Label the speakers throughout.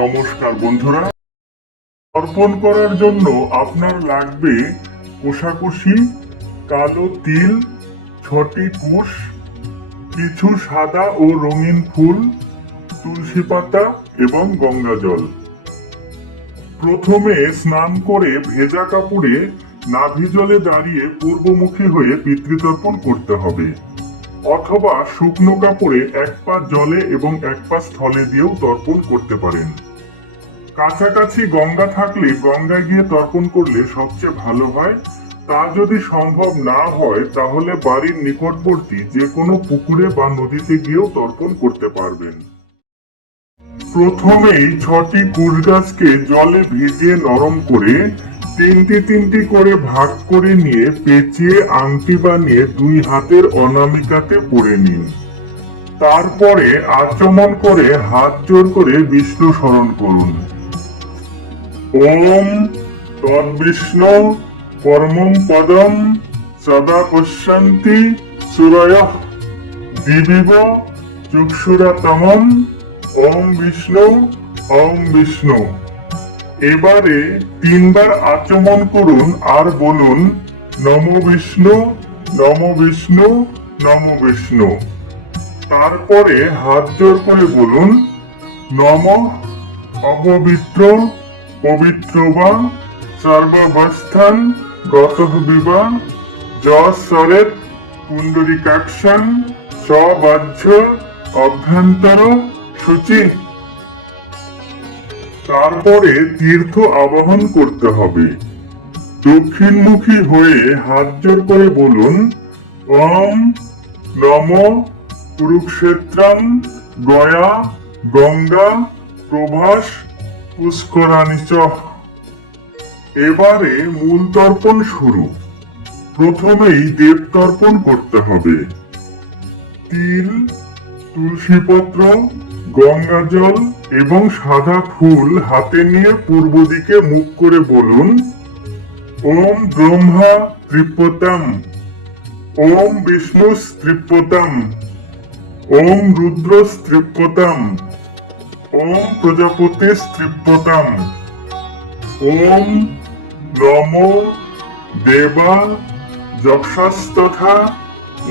Speaker 1: নমস্কার বন্ধুরা। অর্পণ করার জন্য আপনার লাগবে কোষাকুষি, কালো তিল, ছটি কুশ কিছু সাদা ও রঙিন ফুল, তুলসী পাতা এবং গঙ্গা জল। প্রথমে স্নান করে ভেজা কাপড়ে নাভি জলে দাঁড়িয়ে পূর্বমুখী হয়ে পিতৃতর্পণ করতে হবে। অথবা শুকনো কাপড়ে এক পা জলে এবং এক পা স্থলে দিয়েও তর্পণ করতে পারেন। কাছাকাছি গঙ্গা থাকলে গঙ্গায় গিয়ে তর্পণ করলে সবচেয়ে ভালো হয়। তা যদি সম্ভব না হয়, তাহলে বাড়ির নিকটবর্তী যে কোনো পুকুরে বা নদীতে গিয়েও তর্পণ করতে পারবেন। প্রথমেই ছটি কুশ গাছকে জলে ভিজিয়ে নরম করে তিনটি তিনটি করে ভাগ করে নিয়ে পেঁচিয়ে আংটি বানিয়ে দুই হাতের অনামিকাতে পরে নিন। তারপরে আচমন করে হাত জোর করে বিষ্ণু স্মরণ করুন। ওম তদ্বিষ্ণু পরমম পদম সদা পশ্যন্তি সুরয় দিবিব চুক্ষুরাতমম ওম বিষ্ণু ওম বিষ্ণু। এবারে তিনবার আচমন করুন আর বলুন, নম বিষ্ণু নম বিষ্ণু নম বিষ্ণু। তারপরে হাত জোর করে বলুন, নম অপবিত্র পবিত্র বা সর্বাবস্থান গত বিবা যশ্বরের পুণ্ডরিকাক্ষণ সবাহ্য অভ্যন্তর সূচি তারপরে তীর্থ আবাহন করতে হবে। দক্ষিণমুখী হয়ে হাত জোর করে বলুন, ওম নম কুরুক্ষেত্রম গয়া গঙ্গা প্রভাস পুষ্করাণী এবারে মূল তর্পণ শুরু। প্রথমেই দেব তর্পণ করতে হবে। তিল, তুলসীপত্র গঙ্গা জল এবং সাদা ফুল হাতে নিয়ে পূর্ব দিকে মুখ করে বলুন, ওম ব্রহ্মা ত্রিপতম, ওম বিষ্ণু ত্রিপতম, ওম রুদ্র ত্রিপতম, ওম প্রজাপতি ত্রিপতম, ওম নম দেবা যক্ষাস্তথা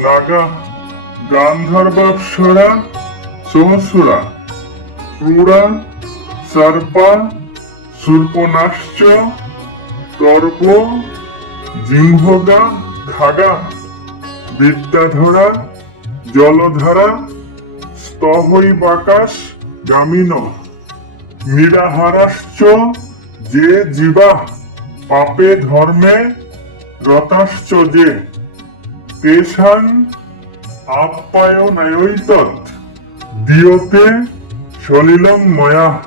Speaker 1: নাগা গান্ধর্বাপ্সরা সহসুরা ক্রূড়া সর্পা, সুর্পনাশ্চ, তর্প, জিহ্বগা খাগা বিদ্যাধরা জলধারা স্তহৈ বাকাশ গামিন, নিরাহারাশ্চ, যে জীবা, পাপে ধর্মে, রতাশ্চ যে, তেষাং আপ্যায়নয়ৈতৎ দিয়তে সলিলং ময়া।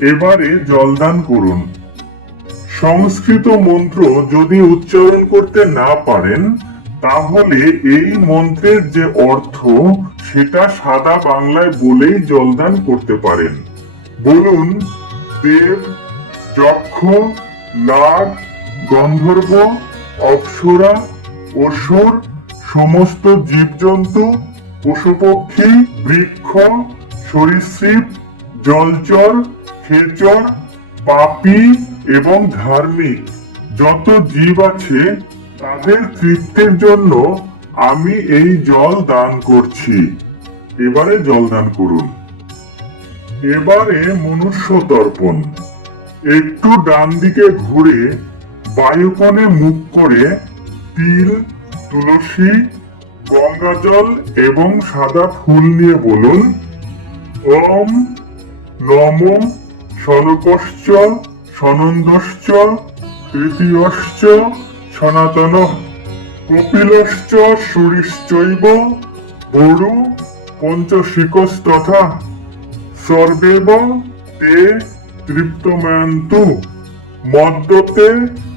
Speaker 1: এবারে জলদান করুন। সংস্কৃত মন্ত্র যদি উচ্চারণ করতে না পারেন, তাহলে এই মন্ত্রের যে অর্থ, সেটা সাদা বাংলায় বলেই জলদান করতে পারেন। বলুন, দেব, যক্ষ নাগ গন্ধর্ব, অপ্সরা, অসুর, সমস্ত জীবজন্তু পশুপক্ষী, বৃক্ষ, সরীসৃপ, জলচর, খেচর, পাপি এবং ধার্মিক যত জীব আছে, তাদের তৃপ্তির জন্য আমি এই জল দান করছি। এবারে জল দান করুন। এবারে মনুষ্য তর্পণ। একটু ডান দিকে ঘুরে বায়ুকণে মুখ করে তিল, তুলসী গঙ্গা জল এবং সাদা ফুল নিয়ে বলুন। ওম নম সনকশ্চ সনন্দশ্চ তৃতীয়শ্চ সনাতন কপিলশ্চ সুরিশ্চৈব বরু পঞ্চশিকস্তথা। সর্বেব তে তৃপ্তমান্তু। মদ্যতে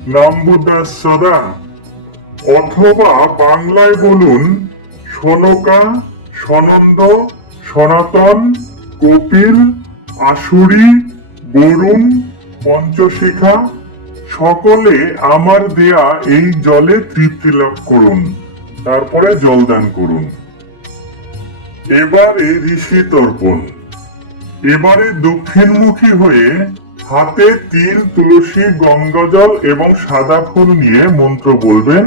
Speaker 1: নাম্বুদাস সদা। অথবা বাংলায় বলুন সনকা, সনন্দ, সনাতন, কপিল, আসুরি, বরুণ, পঞ্চশিখা, সকলে আমার দেয়া এই জলে তৃপ্তি লাভ করুন, তারপরে জলদান করুন। এবারে ঋষি তর্পণ। এবারে দক্ষিণমুখী হয়ে হাতে তিল, তুলসী, গঙ্গাজল এবং সাদা ফুল নিয়ে মন্ত্র বলবেন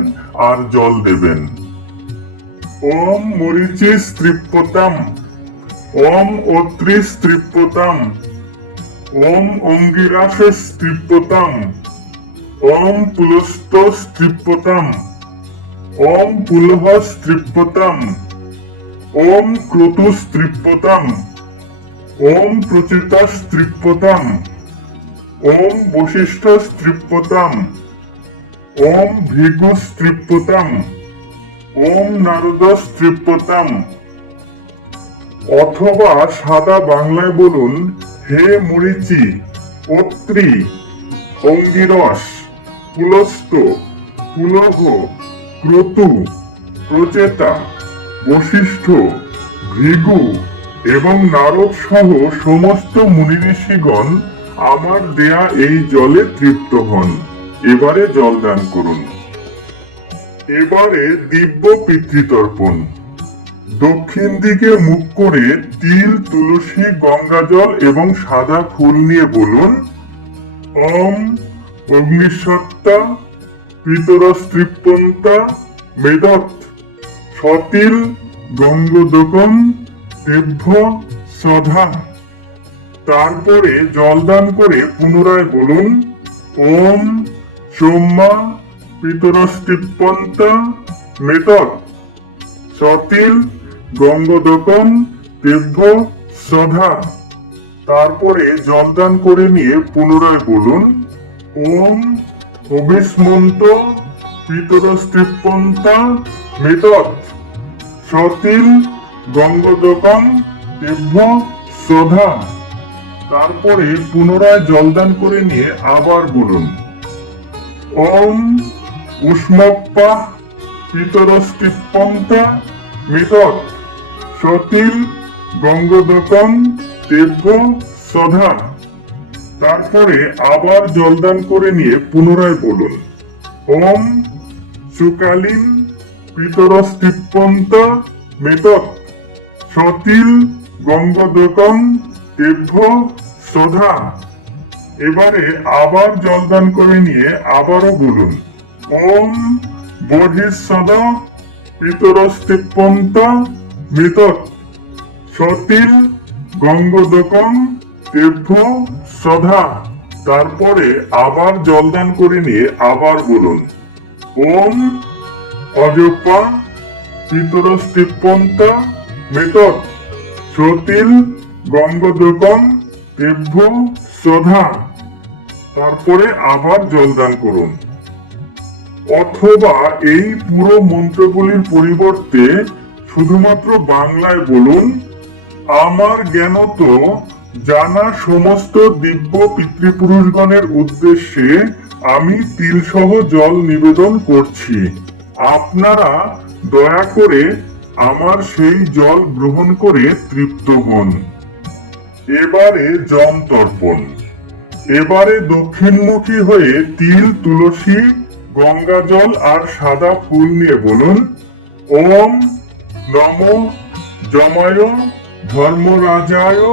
Speaker 1: আর জল দেবেন। ওম মরিচি স্ত্রিপ্পতাম ওম অত্রি স্ত্রিপ্পতাম ওম অঙ্গিরাস স্ত্রিপ্পতাম ওম পুলস্ত স্ত্রিপ্পতাম ওম পুলহ স্ত্রিপ্পতাম ওম ক্রতু স্ত্রিপ্পতাম ওম প্রচিতা স্ত্রিপ্পতাম ওম বশিষ্ঠ স্ত্রিপ্পতাম ওম ভৃগু স্ত্রিপ্পতাম ওম নারদ স্ত্রিপ্পতাম অথবা সাদা বাংলায় বলুন, হে মরিচি অত্রি অঙ্গিরস পুলস্ত পুলহ ক্রতু, প্রচেতা, বশিষ্ঠ, ভৃগু এবং নারদ সহ সমস্ত মুনি ঋষিগণ আমার দেয়া এই জলে তৃপ্ত হন। এবারে জল দান করুন। এবারে দিব্য পিতৃতর্পণ। দক্ষিণ দিকে মুখ করে তিল, তুলসী গঙ্গাজল এবং সাদা ফুল নিয়ে বলুন, ওম অগ্নিসত্তা পিতরস্ত্রিপন্তা মেদত সতিল, গঙ্গোদকম, দেভ্য, সধা। তারপরে জলদান করে পুনরায় বলুন, ওম সোম্মা পিতরস্ত্রিপন্তা মেতত সতিল, গঙ্গোদকম দেভ্য সধা তারপরে জলদান করে নিয়ে পুনরায় বলুন, ওম অভিস্মন্ত পিতরস্ত্রিপন্তা মেতত সতিল, গঙ্গোদকম দেভ্য সধা তারপরে পুনরায় জলদান করে নিয়ে আবার বলুন, ওম উষ্মপ্পা পিতরস্টিপন্তা মিতত সতিল গঙ্গোদকম দেব্য, সধা। তারপরে আবার জলদান করে নিয়ে পুনরায় বলুন। ওম সুকালীন পিতরস্টিপন্তা মেতত সতিল গঙ্গোদকম দেব্য, সধা। এবারে আবার জলদান করে নিয়ে আবারও বলুন। ওম বহিঃসদ পিতরস্তিপন্ত মৃতত সতিল গঙ্গোদকম দেভ্য সধা তারপরে আবার জলদান করে নিয়ে আবার বলুন ওম অজপা পিতরস্তিপন্ত মৃতত সতিল গঙ্গোদকম দেভ্য সধা। তারপরে আবার জলদান করুন। অথবা এই পুরো মন্ত্রগুলির পরিবর্তে শুধুমাত্র বাংলায় বলুন, আমার জ্ঞানত জানা সমস্ত দিব্য পিতৃপুরুষগণের উদ্দেশ্যে আমি তিলসহ জল নিবেদন করছি। আপনারা দয়া করে আমার সেই জল গ্রহণ করে তৃপ্ত হন। এবারে জম তর্পণ। এবারে দক্ষিণমুখী হয়ে তিল, তুলসী গঙ্গা জল আর সাদা ফুল নিয়ে বলুন, ওম নম জমায় ধর্মরাজায়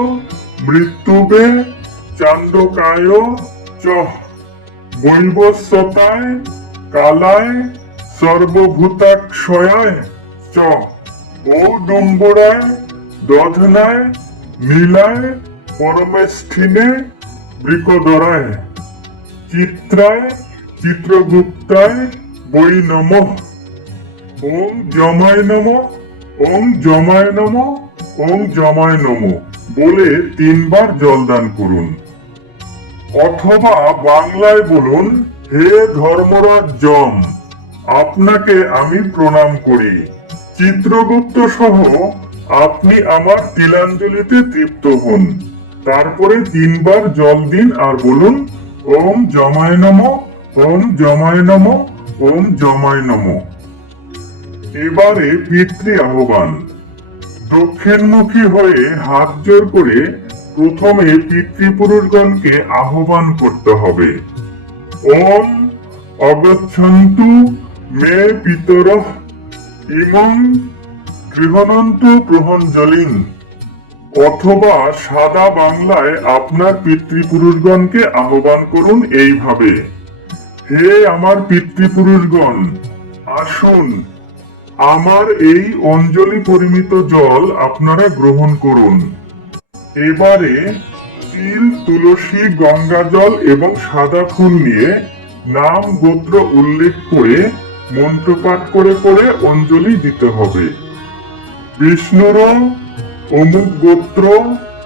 Speaker 1: মৃত্যুবে চান্দকায় চ। বৈবস্বতায় কালায় সর্বভূতাক্ষয়ায় চ। ও ডম্বরায় দধনায় নীলায় পরমেষ্ঠিনে বৃকদরায় চিত্রায় চিত্রগুপ্তায় বৈ নম। ওম জমায় নম, ওম জমায় নম, ওম জমায় নম বলে তিনবার জলদান করুন। অথবা বাংলায় বলুন, হে ধর্মরাজ জম, আপনাকে আমি প্রণাম করি। চিত্রগুপ্ত সহ আপনি আমার তিলাঞ্জলিতে তৃপ্ত হন। তারপরে তিনবার জল দিন আর বলুন, ওম জমায় নম ওম জমায় নম, ওম জমায় নম। এবারে পিতৃ আহ্বান। দক্ষিণমুখী হয়ে হাত জোর করে প্রথমে পিতৃপুরুষগণকে আহ্বান করতে হবে। ওম অগচ্ছন্তু মে পিতর ইমং গৃহণন্ত প্রহঞ্জলিন। অথবা সাদা বাংলায় আপনার পিতৃপুরুষগণকে আহ্বান করুন এইভাবে। হে আমার পিতৃপুরুষগণ, আসুন, আমার এই অঞ্জলি পরিমিত জল আপনারা গ্রহণ করুন। এবারে তিল, তুলসী, গঙ্গা জল এবং সাদা ফুল নিয়ে নাম গোত্র উল্লেখ করে মন্ত্রপাঠ করে করে অঞ্জলি দিতে হবে। বিষ্ণুর অমুক গোত্র,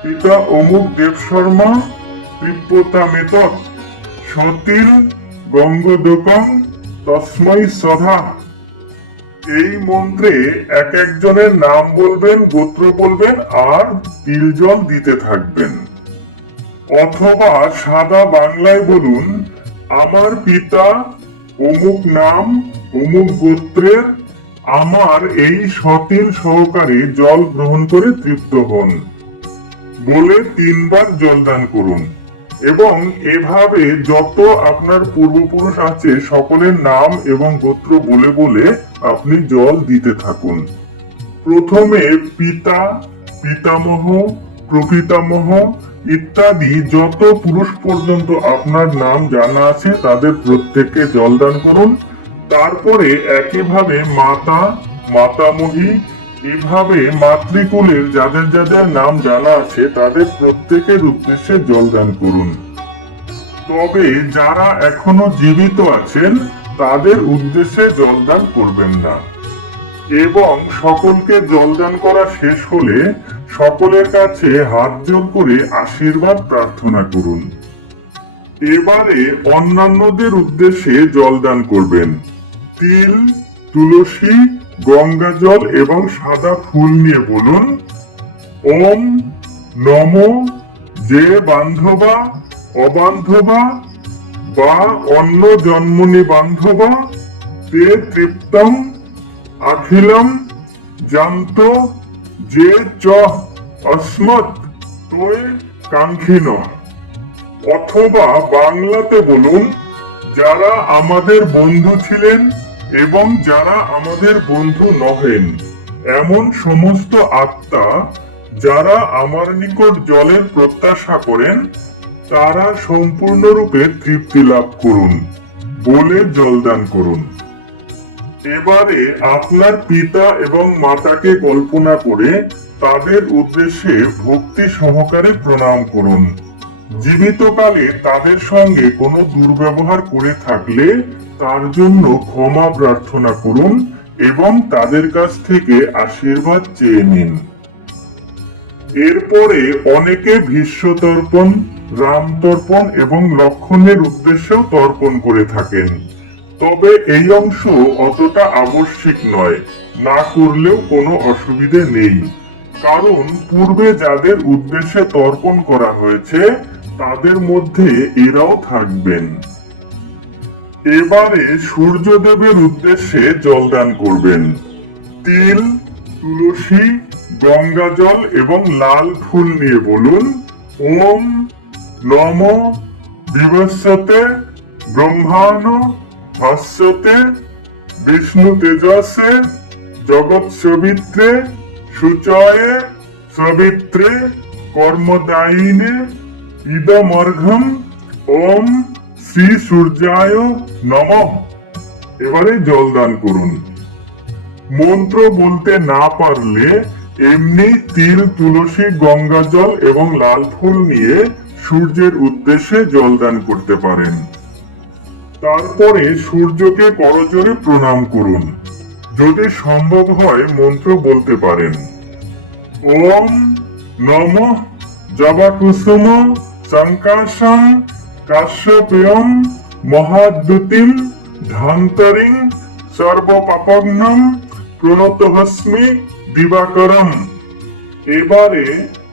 Speaker 1: পিতা অমুক দেব শর্মা কৃপ্যতা মেতৎ সতীর গঙ্গোদকং তস্মৈ সধা এই মন্ত্রে এক একজনের নাম বলবেন, গোত্র বলবেন আর তিল দিতে থাকবেন। অথবা সাদা বাংলায় বলুন, আমার পিতা অমুক নাম, অমুক গোত্রের, আমার এই সতিল সহকারে জল গ্রহণ করে তৃপ্ত হন। বলে তিনবার জলদান করুন। এবং এভাবে যত আপনার পূর্বপুরুষ আছে, সকলের নাম এবং গোত্র বলে বলে আপনি জল দিতে থাকুন। প্রথমে পিতা, পিতামহ প্রপিতামহ ইত্যাদি যত পুরুষ পর্যন্ত আপনার নাম জানা আছে, তাদের প্রত্যেককে জলদান করুন। তারপরে একইভাবে মাতা, মাতামহী এভাবে মাতৃকুলের যাদের যাদের নাম জানা আছে, তাদের প্রত্যেকের উদ্দেশ্যে জলদান করুন। তবে যারা এখনও জীবিত আছেন, তাদের উদ্দেশ্যে জলদান করবেন না। এবং সকলকে জলদান করা শেষ হলে সকলের কাছে হাত জোর করে আশীর্বাদ প্রার্থনা করুন। এবারে অন্যান্যদের উদ্দেশ্যে জলদান করবেন। তিল, তুলসী গঙ্গা জল এবং সাদা ফুল নিয়ে বলুন। ওম নম যে বান্ধবা, অবান্ধবা বা অন্য জন্মনি বান্ধবা, তে তৃপ্তম অখিলম জান্ত যে চ অস্মৎ তোয় কাঙ্ক্ষিন অথবা বাংলাতে বলুন, যারা আমাদের বন্ধু ছিলেন এবং যারা আমাদের বন্ধু নহেন, এমন সমস্ত আত্মা যারা আমার নিকট জলের প্রত্যাশা করেন, তারা সম্পূর্ণরূপে তৃপ্তি লাভ করুন, বলে জলদান করুন। এবারে আপনার পিতা এবং মাতাকে কল্পনা করে তাদের উদ্দেশ্যে ভক্তি সহকারে প্রণাম করুন। জীবিতকালে তাদের সঙ্গে কোনো দুর্ব্যবহার করে থাকলে তার জন্য ক্ষমা প্রার্থনা করুন এবং তাদের কাছ থেকে আশীর্বাদ চেয়ে নিন। এরপরে অনেকে ভীষ্ম তর্পণ রাম তর্পণ এবং লক্ষণের উদ্দেশ্যেও তর্পণ করে থাকেন। তবে এই অংশ অতটা আবশ্যিক নয়, না করলেও কোনো অসুবিধে নেই। কারণ পূর্বে যাদের উদ্দেশ্যে তর্পণ করা হয়েছে, তাদের মধ্যে এরাও থাকবেন। এবারে সূর্যদেবের উদ্দেশ্যে জলদান করবেন। তিল, তুলসী, গঙ্গা জল এবং লাল ফুল নিয়ে বলুন, ওম নম বিভস্যতে ব্রহ্মাণ ভাস্যতে বিষ্ণু তেজসে, জগৎ সবিত্রে, সুচয়ে সবিত্রে, কর্মদায়িনে, ইদমর্ঘম, ওম শ্রী সূর্যায় নমঃ। এবারে জলদান করুন। মন্ত্র বলতে না পারলে এমনি তিল, তুলসী, গঙ্গা জল এবং লাল ফুল নিয়ে সূর্যের উদ্দেশ্যে জলদান করতে পারেন। তারপরে সূর্যকে করজোরে প্রণাম করুন। যদি সম্ভব হয় মন্ত্র বলতে পারেন। ওম নম। জবাকুসুম সংকাশম কাশ্যপেয়ম মহাদ্যুতিম ধান্তরিং সর্বপাপগ্নম প্রণতহস্মি দিবাকরম এবারে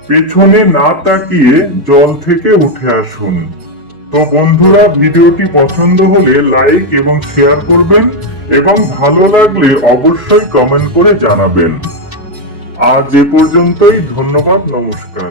Speaker 1: পেছনে না তাকিয়ে জল থেকে উঠে আসুন। তো বন্ধুরা, ভিডিওটি পছন্দ হলে লাইক এবং শেয়ার করবেন এবং ভালো লাগলে অবশ্যই কমেন্ট করে জানাবেন। আজ এ পর্যন্তই, ধন্যবাদ, নমস্কার।